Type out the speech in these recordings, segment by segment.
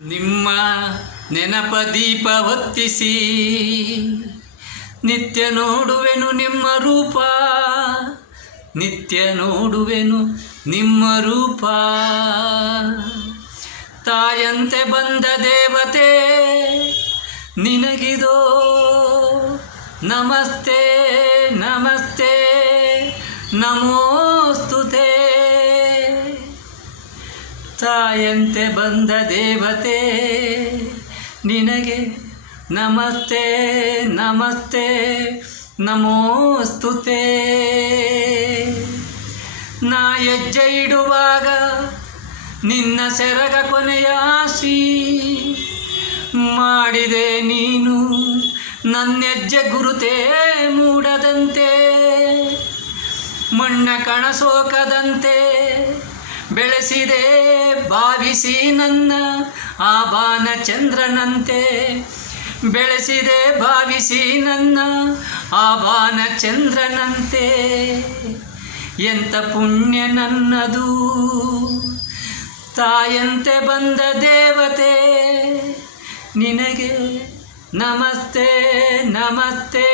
ನಿಮ್ಮ ನೆನಪ ದೀಪ ಹೊತ್ತಿಸಿ ನಿತ್ಯ ನೋಡುವೆನು ನಿಮ್ಮ ರೂಪ, ನಿತ್ಯ ನೋಡುವೆನು ನಿಮ್ಮ ರೂಪ. ತಾಯಂತೆ ಬಂದ ದೇವತೆ, ನಿನಗಿದೋ ನಮಸ್ತೆ ನಮಸ್ತೆ, ನಮೋಸ್ತುತೆ. ತಾಯಂತೆ ಬಂದ ದೇವತೆ, ನಿನಗೆ ನಮಸ್ತೆ ನಮಸ್ತೆ, ನಮೋಸ್ತುತೆ. ನಾ ಹೆಜ್ಜೆ ಇಡುವಾಗ ನಿನ್ನ ಸೆರಗ ಕೊನೆಯಾಸಿ ಮಾಡಿದೆ ನೀನು ನನ್ನೆಜ್ಜೆ ಗುರುತೇ ಮೂಡದಂತೆ. ಮಣ್ಣ ಕಣಸೋಕದಂತೆ ಬೆಳೆಸಿದೆ ಭಾವಿಸಿ ನನ್ನ ಆಬಾನ ಚಂದ್ರನಂತೆ. ಬೆಳೆಸಿದೆ ಭಾವಿಸಿ ನನ್ನ ಆಬಾನ ಚಂದ್ರನಂತೆ. ಎಂಥ ಪುಣ್ಯ ನನ್ನದು. ತಾಯಂತೆ ಬಂದ ದೇವತೆ, ನಿನಗೆ ನಮಸ್ತೆ ನಮಸ್ತೆ.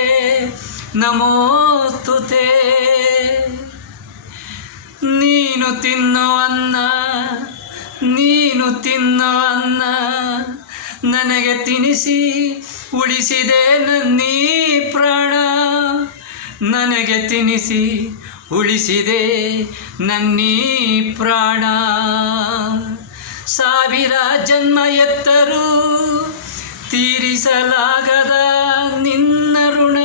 ನಮೋಸ್ತುತೆ ನೀನು ತಿನ್ನುವನ್ನ ನೀನು ತಿನ್ನುವನ್ನ ನನಗೆ ತಿನಿಸಿ ಉಳಿಸಿದೆ ನನ್ನೀ ಪ್ರಾಣ. ನನಗೆ ತಿನಿಸಿ ಉಳಿಸಿದೆ ನನ್ನೀ ಪ್ರಾಣ. ಸಾವಿರ ಜನ್ಮ ಎತ್ತರೂ ತೀರಿಸಲಾಗದ ನಿನ್ನ ಋಣ.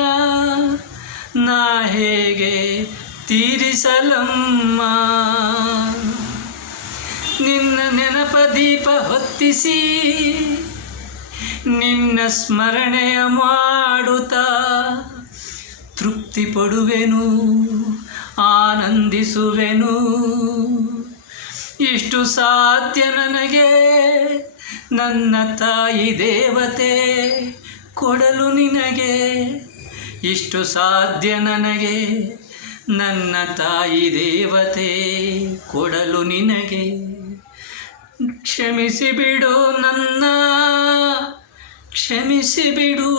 ನಾ ಹೇಗೆ ತೀರಿಸಲಮ್ಮ. ನಿನ್ನ ನೆನಪ ದೀಪ ಹೊತ್ತಿಸಿ ನಿನ್ನ ಸ್ಮರಣೆಯ ಮಾಡುತ್ತಾ ತೃಪ್ತಿ ಪಡುವೆನು, ಆನಂದಿಸುವೆನು. ಇಷ್ಟು ಸಾಧ್ಯ ನನಗೆ, ನನ್ನ ತಾಯಿ ದೇವತೆ ಕೊಡಲು ನಿನಗೆ. ಇಷ್ಟು ಸಾಧ್ಯ ನನಗೆ ನನ್ನ ತಾಯಿ ದೇವತೆ ಕೊಡಲು ನಿನಗೆ. ಕ್ಷಮಿಸಿ ಬಿಡು ನನ್ನ ಕ್ಷಮಿಸಿ ಬಿಡು